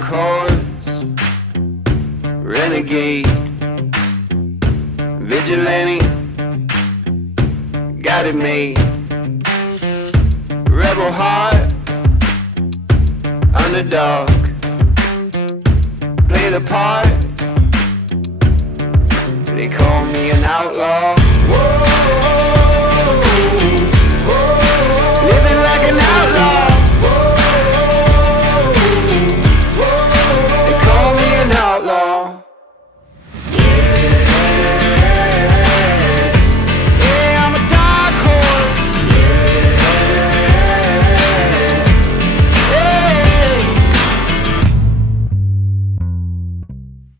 dark horse, renegade, vigilante, got it made. Rebel heart, underdog, play the part. They call me an outlaw.